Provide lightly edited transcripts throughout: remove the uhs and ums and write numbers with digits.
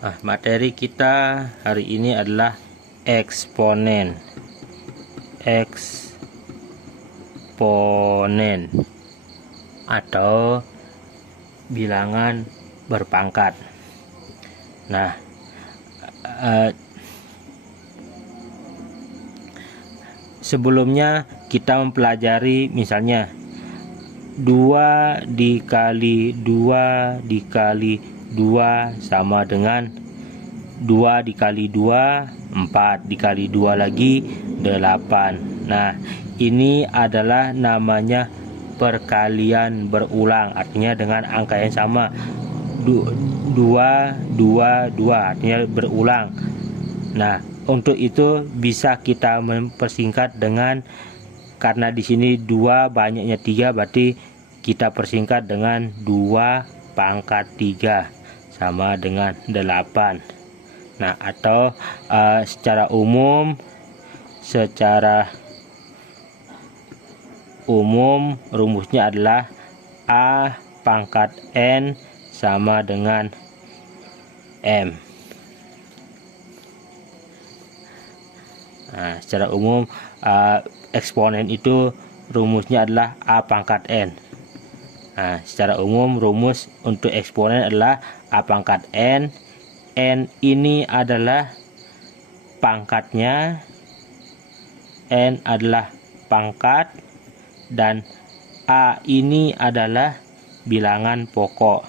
Nah, materi kita hari ini adalah eksponen. Eksponen atau bilangan berpangkat. Nah, sebelumnya kita mempelajari misalnya 2 dikali 2 dikali 2 sama dengan 2 dikali 2 4 dikali 2 lagi 8. Nah, ini adalah namanya perkalian berulang, artinya dengan angka yang sama. 2 2 2 artinya berulang. Nah, untuk itu bisa kita mempersingkat dengan, karena di sini 2 banyaknya 3, berarti kita persingkat dengan 2 pangkat 3 sama dengan 8. Nah, atau secara umum rumusnya adalah A pangkat N sama dengan M. Nah, secara umum eksponen itu rumusnya adalah A pangkat N. Nah, secara umum rumus untuk eksponen adalah A pangkat N. N ini adalah pangkatnya, N adalah pangkat, dan A ini adalah bilangan pokok.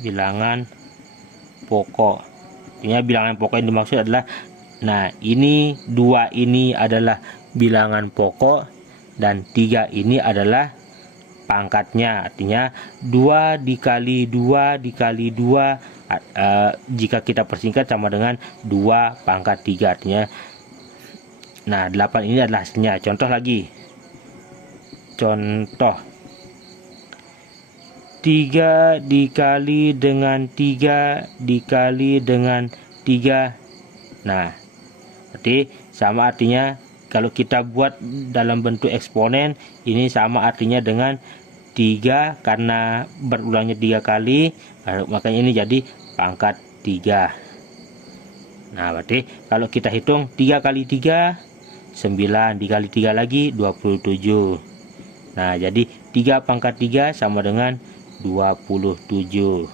Bilangan pokok. Artinya bilangan pokok yang dimaksud adalah, nah, ini 2 ini adalah bilangan pokok dan 3 ini adalah pangkatnya. Artinya 2 dikali 2 dikali 2 jika kita persingkat sama dengan 2 pangkat 3, artinya, nah, 8 ini adalah hasilnya. Contoh lagi. Contoh 3 dikali dengan 3 dikali dengan 3. Nah, berarti sama, artinya kalau kita buat dalam bentuk eksponen, ini sama artinya dengan 3 karena berulangnya 3 kali, makanya ini jadi pangkat 3. Nah, berarti kalau kita hitung 3 kali 3 9, dikali 3 lagi 27. Nah, jadi 3 pangkat 3 sama dengan 27.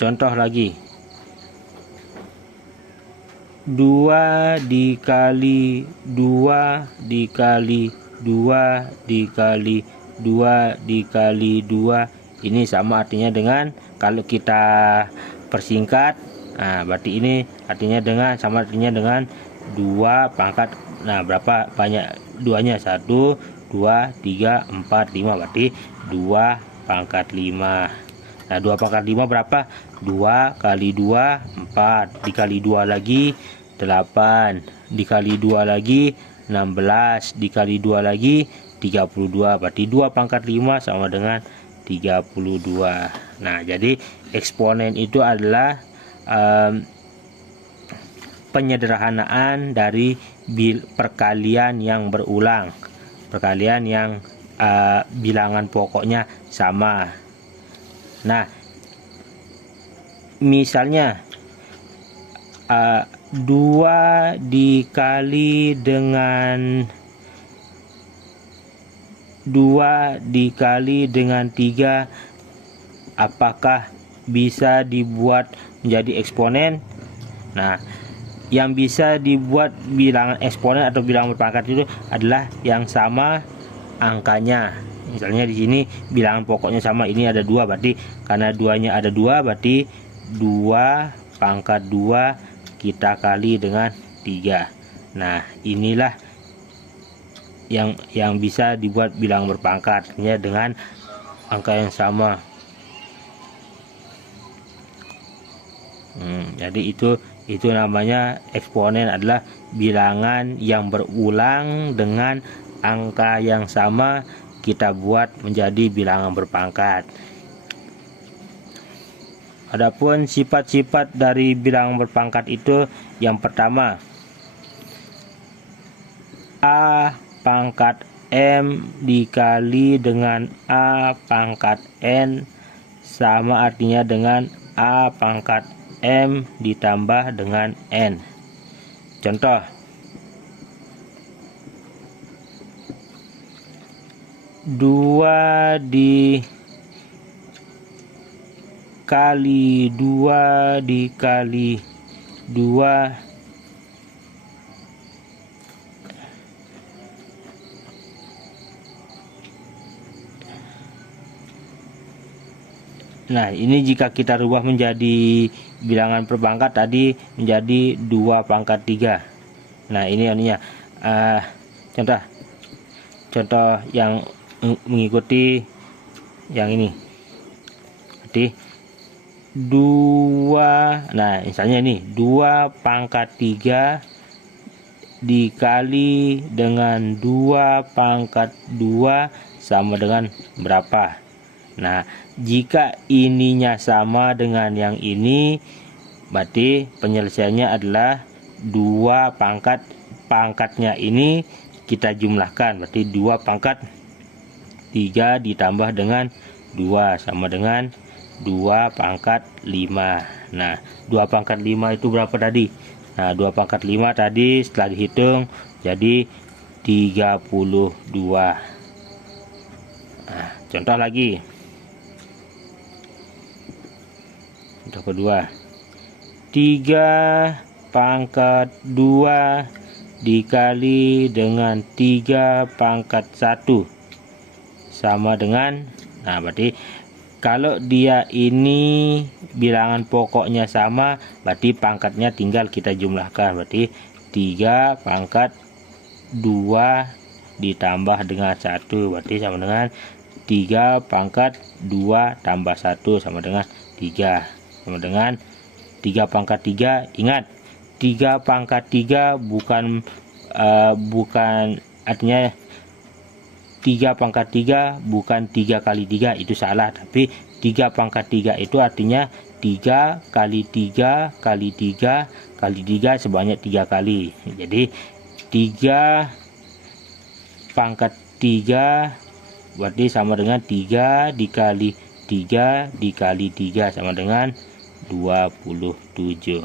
Contoh lagi. 2 dikali 2 dikali 2 dikali 2 dikali 2, ini sama artinya dengan, kalau kita persingkat, nah, berarti ini artinya dengan, sama artinya dengan 2 pangkat, nah, berapa banyak 2-nya? 1 2 3 4 5, berarti 2 pangkat 5. Nah, 2 pangkat 5 berapa? 2 kali 2 4, dikali 2 lagi 8, dikali 2 lagi 16, dikali 2 lagi 32, berarti 2 pangkat 5 sama dengan 32. Nah, jadi eksponen itu adalah penyederhanaan dari perkalian yang berulang, perkalian yang bilangan pokoknya sama. Nah, misalnya 2 dikali dengan 2 dikali dengan 3, apakah bisa dibuat menjadi eksponen? Nah, yang bisa dibuat bilangan eksponen atau bilangan berpangkat itu adalah yang sama angkanya. Misalnya di sini bilangan pokoknya sama, ini ada 2, berarti karena 2-nya ada 2, berarti 2 pangkat 2 kita kali dengan 3. Nah, inilah yang bisa dibuat bilangan berpangkat, artinya dengan angka yang sama. Jadi itu Itu namanya eksponen adalah bilangan yang berulang dengan angka yang sama kita buat menjadi bilangan berpangkat. Adapun sifat-sifat dari bilangan berpangkat itu, yang pertama, A pangkat M dikali dengan A pangkat N sama artinya dengan A pangkat M ditambah dengan N. Contoh, 2 dikali 2 dikali 2 Nah, ini jika kita rubah menjadi bilangan berpangkat tadi menjadi 2 pangkat 3. Nah, ini ininya. Contoh yang mengikuti yang ini. Berarti 2, nah misalnya ini 2 pangkat 3 dikali dengan 2 pangkat 2 sama dengan berapa? Nah, jika ininya sama dengan yang ini, berarti penyelesaiannya adalah 2 pangkatnya ini kita jumlahkan, berarti 2 pangkat 3 ditambah dengan 2 sama dengan 2 pangkat 5. Nah, 2 pangkat 5 itu berapa tadi? Nah, 2 pangkat 5 tadi setelah dihitung jadi 32. Nah, contoh lagi. Contoh kedua, 3 pangkat 2 dikali dengan 3 pangkat 1 sama dengan, nah berarti kalau dia ini bilangan pokoknya sama, berarti pangkatnya tinggal kita jumlahkan, berarti 3 pangkat 2 ditambah dengan 1 berarti sama dengan 3 pangkat 2 tambah 1 sama dengan 3, sama dengan 3 pangkat 3. Ingat, 3 pangkat 3 bukan artinya 3 pangkat 3 bukan 3 kali 3, itu salah. Tapi 3 pangkat 3 itu artinya 3 kali 3 kali 3 kali 3 sebanyak 3 kali. Jadi 3 pangkat 3 berarti sama dengan 3 dikali 3 dikali 3 sama dengan 27.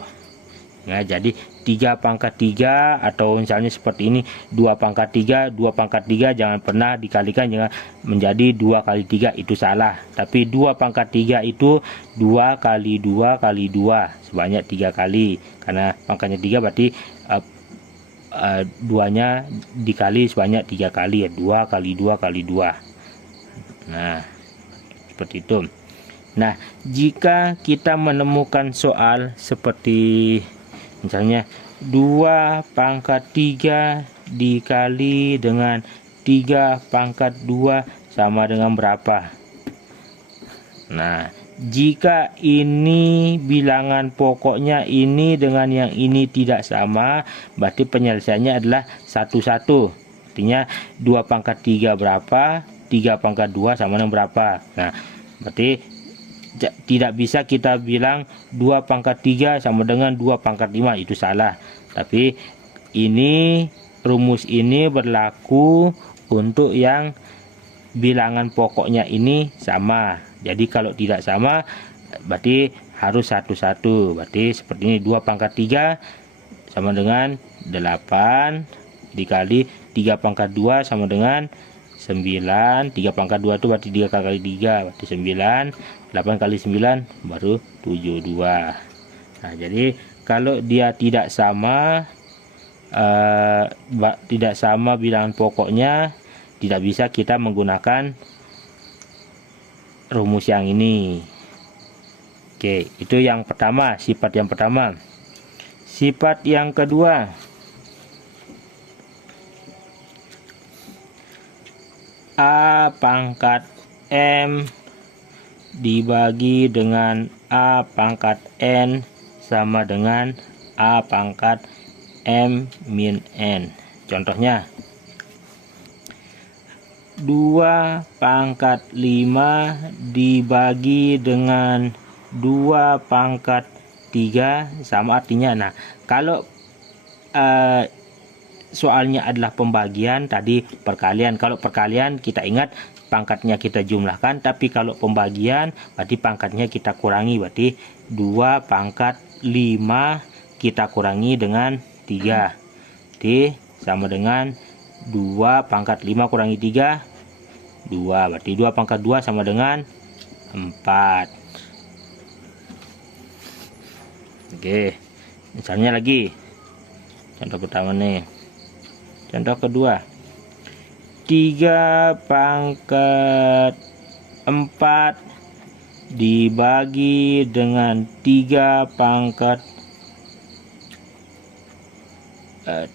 Nah, jadi 3 pangkat 3 atau misalnya seperti ini 2 pangkat 3, 2 pangkat 3 jangan pernah dikalikan jangan menjadi 2 kali 3, itu salah. Tapi 2 pangkat 3 itu 2 kali 2 kali 2 sebanyak 3 kali. Karena pangkatnya 3 berarti 2-nya dikali sebanyak 3 kali ya, 2 kali 2 kali 2. Nah, seperti itu. Nah, jika kita menemukan soal seperti misalnya 2 pangkat 3 dikali dengan 3 pangkat 2 sama dengan berapa? Nah, jika ini bilangan pokoknya ini dengan yang ini tidak sama, berarti penyelesaiannya adalah 1-1. Artinya 2 pangkat 3 berapa? 3 pangkat 2 sama dengan berapa? Nah, berarti tidak bisa kita bilang 2 pangkat 3 sama dengan 2 pangkat 5, itu salah. Tapi ini rumus ini berlaku untuk yang bilangan pokoknya ini sama. Jadi kalau tidak sama berarti harus 1-1. Berarti seperti ini, 2 pangkat 3 sama dengan 8 dikali 3 pangkat 2 sama dengan 9. 3 pangkat 2 itu berarti 3 kali 3 berarti 9. 8 kali 9 baru 72. Nah, jadi kalau dia tidak sama bilangan pokoknya, tidak bisa kita menggunakan rumus yang ini. Oke, itu yang pertama, sifat yang pertama. Sifat yang kedua, A pangkat M dibagi dengan A pangkat N sama dengan A pangkat M min N. Contohnya 2 pangkat 5 dibagi dengan 2 pangkat 3 sama artinya. Nah, kalau soalnya adalah pembagian, tadi perkalian. Kalau perkalian kita ingat pangkatnya kita jumlahkan, tapi kalau pembagian berarti pangkatnya kita kurangi. Berarti 2 pangkat 5 kita kurangi dengan 3. Berarti sama dengan 2 pangkat 5 kurangi 3, 2. Berarti 2 pangkat 2 sama dengan 4. Oke, misalnya lagi contoh pertama nih. Contoh kedua, 3 pangkat 4 dibagi dengan 3 pangkat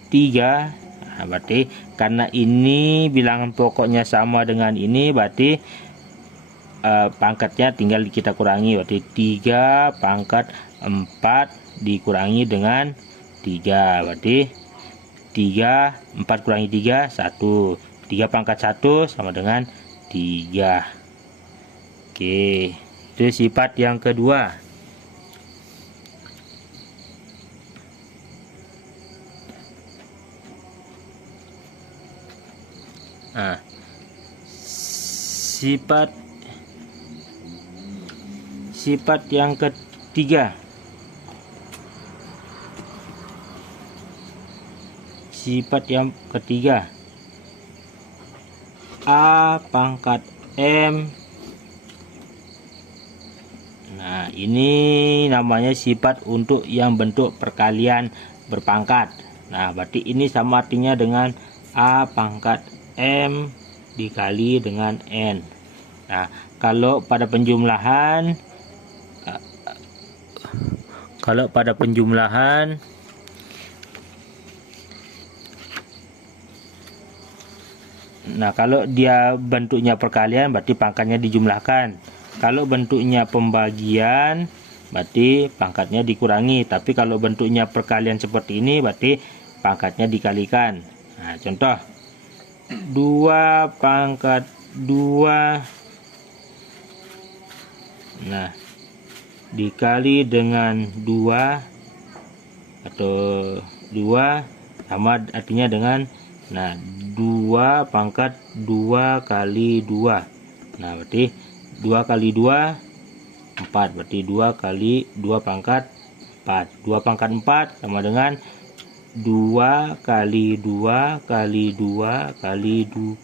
3. Nah, berarti karena ini bilangan pokoknya sama dengan ini, berarti pangkatnya tinggal kita kurangi. Berarti 3 pangkat 4 dikurangi dengan 3. Berarti 4 kurangi 3, 1. 3 pangkat 1 sama dengan 3. Oke, itu sifat yang kedua. Nah, sifat yang ketiga. Sifat yang ketiga, A pangkat M. Nah, ini namanya sifat untuk yang bentuk perkalian berpangkat. Nah, berarti ini sama artinya dengan A pangkat M dikali dengan N. Nah, kalau pada penjumlahan nah, kalau dia bentuknya perkalian berarti pangkatnya dijumlahkan. Kalau bentuknya pembagian berarti pangkatnya dikurangi. Tapi kalau bentuknya perkalian seperti ini berarti pangkatnya dikalikan. Nah, contoh 2 pangkat 2 nah dikali dengan 2 atau 2 sama artinya dengan 2 pangkat 2 kali 2. Nah, berarti 2 kali 2 4. Berarti 2 kali 2 pangkat 4. 2 pangkat 4 sama dengan 2 kali 2 kali 2 kali 2.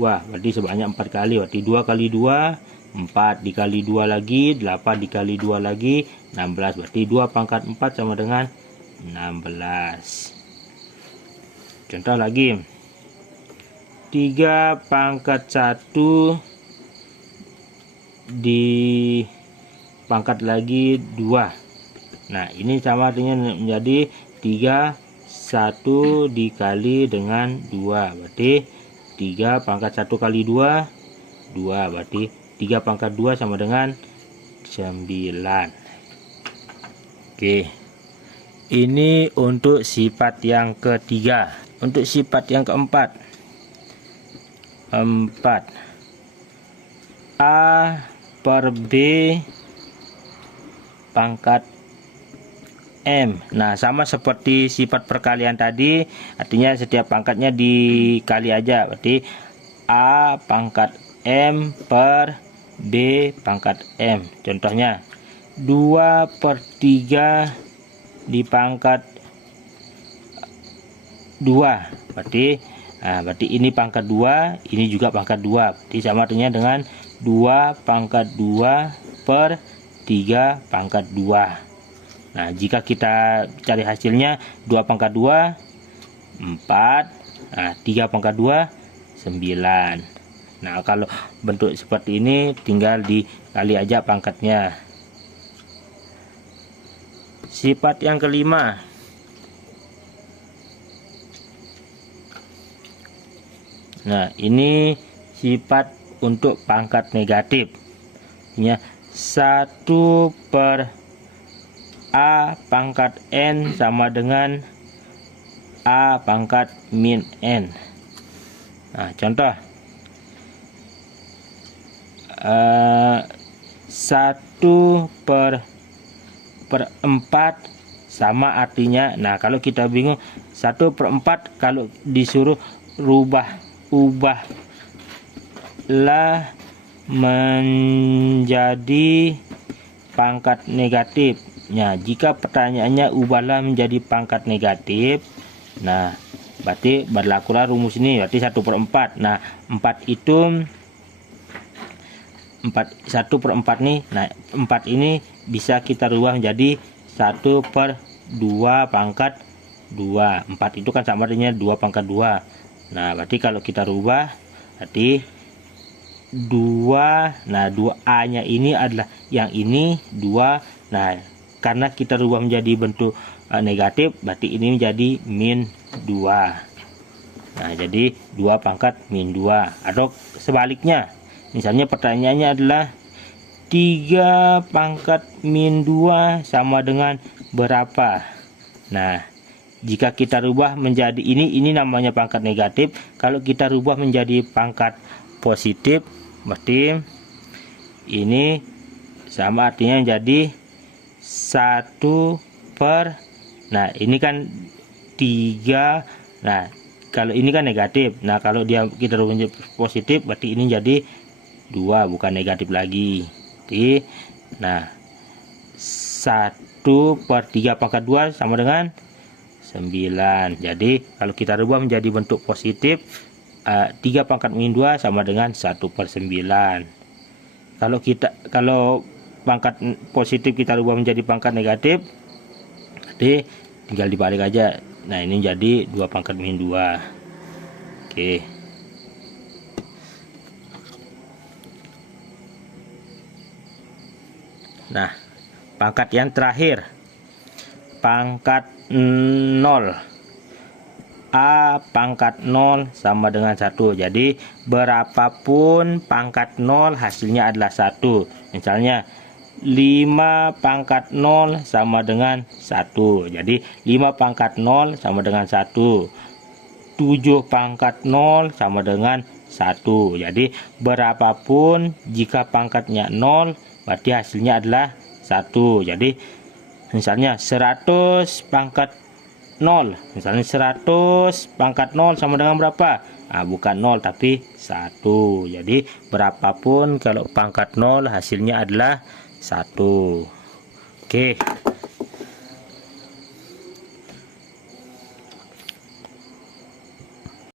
Berarti sebanyak 4 kali. Berarti 2 kali 2 4 dikali 2 lagi 8 dikali 2 lagi 16. Berarti 2 pangkat 4 sama dengan 16. Contoh lagi, 3 pangkat 1 dipangkat lagi 2. Nah, ini sama artinya menjadi 3 1 dikali dengan 2. Berarti 3 pangkat 1 kali 2 2. Berarti 3 pangkat 2 sama dengan 9. Oke, ini untuk sifat yang ketiga. Untuk sifat yang keempat, 4 A per B pangkat M. Nah, sama seperti sifat perkalian tadi, artinya setiap pangkatnya dikali aja. Berarti A pangkat M per B pangkat M. Contohnya 2 per 3 dipangkat 2. Berarti ini pangkat 2, ini juga pangkat 2. Berarti sama artinya dengan 2 pangkat 2 per 3 pangkat 2. Nah, jika kita cari hasilnya 2 pangkat 2 4. Nah, 3 pangkat 2 9. Nah, kalau bentuk seperti ini tinggal dikali aja pangkatnya. Sifat yang kelima, nah ini sifat untuk pangkat negatif. 1 per A pangkat N sama dengan A pangkat min N. Nah, contoh 1/4 sama artinya, nah kalau kita bingung 1/4 kalau disuruh ubahlah menjadi pangkat negatif. Nah, jika pertanyaannya ubahlah menjadi pangkat negatif, nah berarti berlakulah rumus ini, berarti 1/4. Nah 1/4 nih, nah 4 ini bisa kita rubah menjadi 1/2 pangkat 2. 4 itu kan sama artinya 2 pangkat 2. Nah berarti kalau kita rubah berarti 2, nah 2A nya ini adalah yang ini 2. Nah karena kita rubah menjadi bentuk negatif, berarti ini menjadi min 2. Nah jadi 2 pangkat min 2. Atau sebaliknya, misalnya pertanyaannya adalah 3 pangkat min 2 sama dengan berapa. Nah jika kita rubah menjadi ini namanya pangkat negatif. Kalau kita rubah menjadi pangkat positif, berarti ini sama artinya menjadi 1 per, nah ini kan 3. Nah kalau ini kan negatif, nah kalau kita rubah menjadi positif berarti ini jadi 2, bukan negatif lagi. Oke. Nah 1/3 pangkat 2 sama dengan 9. Jadi kalau kita rubah menjadi bentuk positif, 3 pangkat min 2 sama dengan 1/9. Kalau pangkat positif kita rubah menjadi pangkat negatif, jadi tinggal dibalik aja. Nah ini jadi 2 pangkat min 2. Oke. Nah pangkat yang terakhir, pangkat 0. A pangkat 0 sama dengan 1. Jadi berapapun pangkat 0 hasilnya adalah 1. Misalnya 5 pangkat 0 sama dengan 1. Jadi 5 pangkat 0 sama dengan 1. 7 pangkat 0 sama dengan 1. Jadi berapapun jika pangkatnya 0 berarti hasilnya adalah 1. Jadi misalnya 100 pangkat 0. Misalnya 100 pangkat 0 sama dengan berapa? Nah, bukan 0 tapi 1. Jadi berapapun kalau pangkat 0 hasilnya adalah 1. Oke.